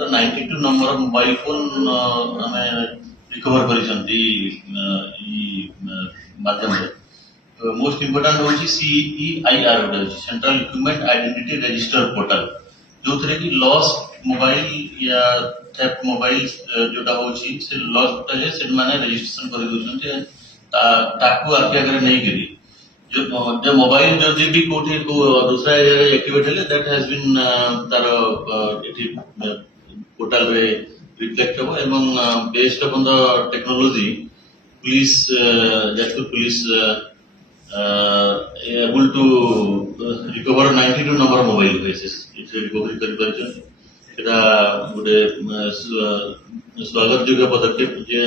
92 number mobile phone आमे recover करिसंती माध्यम most important होची CEIR central equipment identity register portal जो थरे की लॉस्ट मोबाइल या थेफ्ट मोबाइल जोटा होची से लॉस्ट है से माने रजिस्ट्रेशन कर दोछन ताकू आके अगर नहीं करी जो मोबाइल जो भी कोठी को दूसरा एरिया रे एक्टिवेट हेले दैट हैज बीन तार एठी पोर्टल रे रिफ्लेक्ट हो एवं based upon the technology police Jajpur police able to recover 92 number mobile devices it's recovery करि परछन एटा गुडे स्वागत योग्य पदक्षेप जे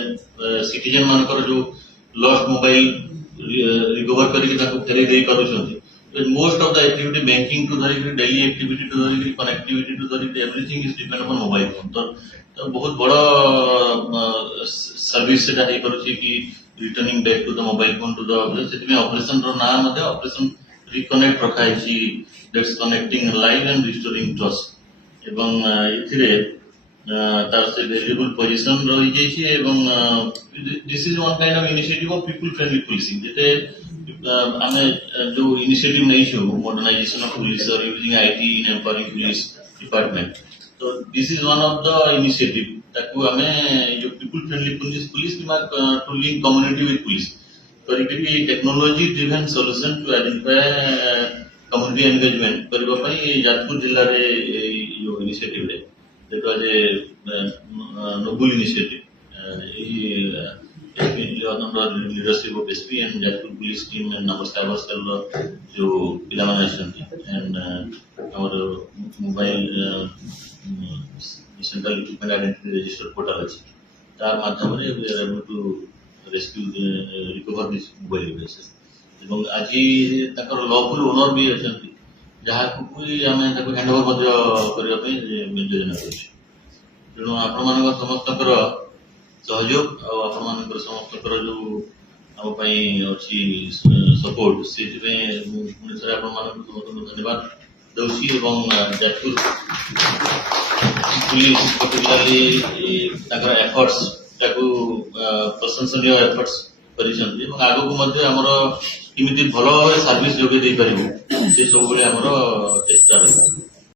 सिटीजन मानकर जो लॉस्ट मोबाइल रिकवर करी ताको फेरी देई करूछंती most of the activity banking to the daily activity to the connectivity to the everything is depend upon mobile phone तो बहुत बड़ा सर्विस सेटा हे करूछि कि returning back to the mobile phone to the सेति में ऑपरेशन रो नाम मते ऑपरेशन रिकनेक्ट रखाई छी that's connecting live and restoring trust एवं इथिरे तार से वेरिएबल पोजीशन रही जाइ छी एवं this is one kind of initiative of people friendly policing जेते आमे जो इनिशिएटिव नहीं छो मॉडर्नाइजेशन ऑफ पुलिस और using IT in empowering police department तो this is one of the initiative ताकू हमें जो पीपल फ्रेंडली पुलिस की to link community with police करी करी technology driven solution to identify community engagement करबा पई जाजपुर जिल्ला रे जो इनिशिएटिव रे that was a Nobel initiative leadership of SP and Jajpur police team and नमस्कार जो पिला माने एंड और mobile central equipment identity register portal अछि तार माध्यम रे we are able to rescue recover this mobile devices एवं आजि ताकर लॉफुल ओनर भी अछंती जहा को हमें ताको हैंडओवर मध्य करिया पे योजना अछि तेणु आपण मानक समस्तकर सहयोग और आपण मानकर समस्तकर जो हम पई अछि सपोर्ट से में मुनिसर आपण मानक बहुत धन्यवाद दउसी एवं जाजपुर पुलिस पर्टिकुलरली ताकर एफर्ट्स ताकू प्रशंसनीय एफर्ट्स करिसंती एवं आगो को मध्य हमरो किमिति भलो सर्विस जोगे दे परिबो से सब बले हमरो चेष्टा रहै।